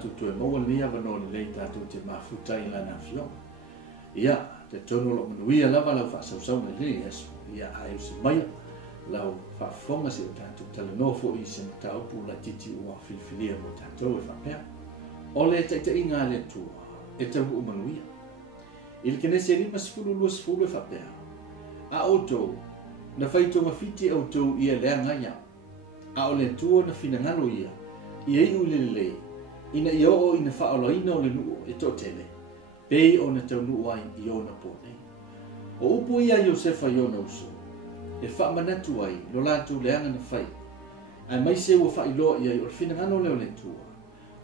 tātou tue maua lia vano le lei tātou te mafuta i lana fio. Ia, te tono lo manuia lava lau whaasau na lili Yesu. Ia ai usi maia lau whaafonga se o tātou tala nofo i se mataupu la titi ua filifilia mo tātou e whapea. Ole taitaiga le tua e tau manuia. Il kenese rima sifulu lua sifulu e whapea. A outou na whaitonga fiti outou ia leanga ia. A o le tua na finangalo ia. Ia i ulelelei. Ina ia o ina whaoloina o le nuu e totele. Pei o na tau nuu ai i o na pōnei. O upo ia Iosefa i o na uso. E whaamanatu ai lo lātou leanga na whai. Ai mai se ua whailoa ia i o le finangalo leo le tua.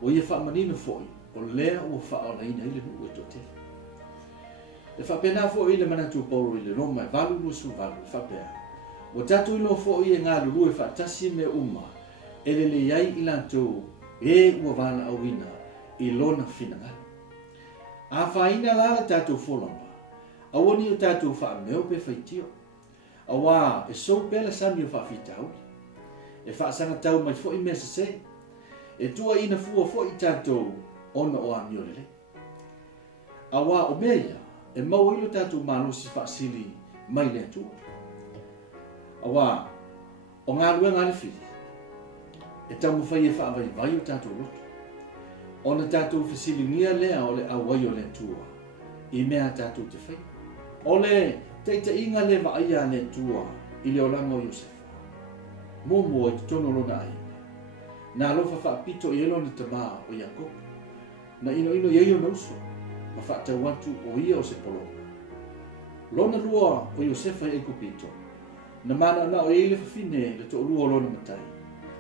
O ia whaamanina foi. O lea ua whaolaina i le nuu e totele. E whapena fo i le manatu Paulo i le Roma e valu lusu valu e whapea. O tatu ilo fo i e ngā lulu e whaatasi me uma e le le iai i lantou e ua vala awina i lona finangalo. A whaina lala tatu wholamba. Awani o tatu whaameo pe whaitio. Awa e sou pela sami o whaafitau. E whaasanga tau mai fo i mesa se. E tua ina fua fo i tatu ona o amio lele. Awa o meia. E mau ilo tātou mālosi whaasili mai le atua. Awa, o ngā lua ngā le whiri. E tau mawhai e whaavai vai o tātou loto. O na tātou whasili ngia lea o le awai o le atua. I mea tātou te whai. O le taitaiga le vaia le atua i le olanga o Iosefa. Momo i te tono lona ai. Nā lofa whaapito i elo na tamā o Iakob. Na ino i eio na uso. Ma whaatau atu o ia o se polonga. Lona lua o Iosefa e kupito. Na mana na o ia le whawhine le to lua o lona matai.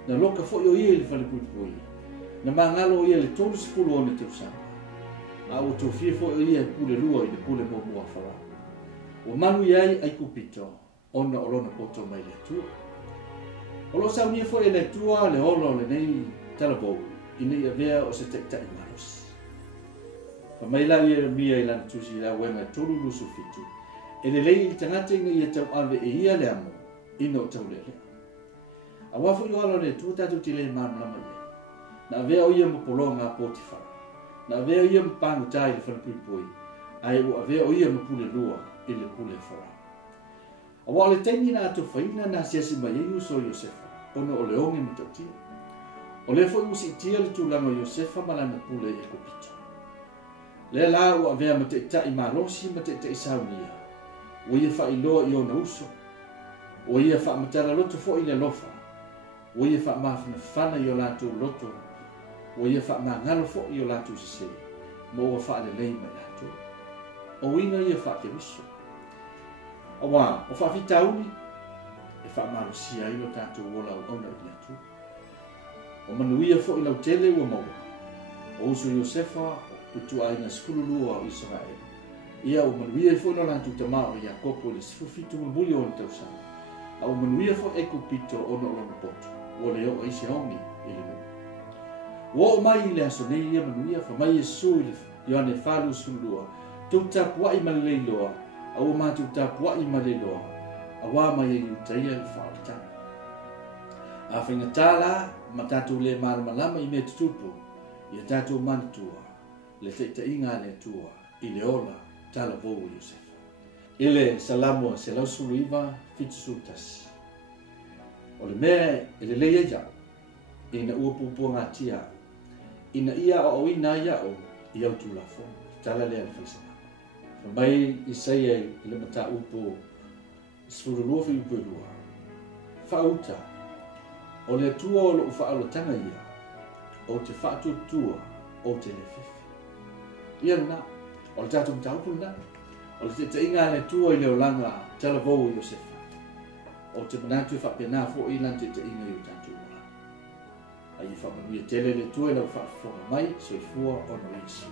Na loka fo o ia le whalepui. Na mangalo o ia le tolu sipulu o ne te usanga. A o tō fia fo o ia e pule lua i le pule mo mua whara. O manu iai ai kupito. Ona o lona poto mai le atua. O lo saunia fo e le atua le olo le nei talabou. I nei avea o se tektai maros. Whamaila i e mia i lana Tusi la wenga tolu lusu fitu. E le lei i tangata inga i a tau ave e ia le amo, ina o tau lele. A wafu i wala le tu tatu ti le manu lama le. Na avea o ia mapolo ngā pōti whara. Na avea o ia mapangu tai le whanapui. Ai o avea o ia mapule lua i le pule whara. A wa le taimi na ato whaina na siasi mai e uso Iosefa, ona o le onge matatia. O le fo i usi itia le tūlanga o Iosefa malana pule e kopito. Le la ua vea ma te tai malosi ma te saunia. O ia whailoa i o na uso. O ia whaamatara loto fo i le lofa. O ia whaamafana whana i o lātou loto. O ia whaamangalo fo i o lātou sise. Mo ua whaale lei mai lātou. O inga ia whaake wiso. Awa, o whaafitauni. E whaamalosia i o tātou wola o ona i lātou. O manuia fo i lau tele ua maua. O uso Iosefa tu ai na skulu lua o Israel. Ia o manuia fo no lantu tama o Iakob o le sifufitu mabuli o le tausanga. A o manuia fo e kupito o no lona poto. O le o eise ongi i le nuu. O mai i le asonei ia manuia fa mai e su i ane falu sulua. Tu tapua i malei loa. A o matu tapua i malei loa. A wa mai e utaia i whaotana. A whingatala ma tatu le malamalama i me tutupu. Ia tatu manatua. Le taitaiga le atua i le ola talavou o Iosefa. I le salamo se lausuluiva fitusultasi. O le mea e le leia iau, ina ua pupuagatia, ina ia o ina iau i au tulafo, tala lea le faisana. Famai i saia i le mataupu sfurulua fiupulua. Fauta, o le atua o loo faaolotaga ia, o te faatutua o te lefifi. Ia na, o le tātou mtaupu na, o le taitaiga le tua i le olanga talavou o Iosefa. O te manatu e whapena fo i lan taitaiga i o tātou ola. Ai e whamanuia tele le tua i lau whaafonga mai, so i fua o no Yesu.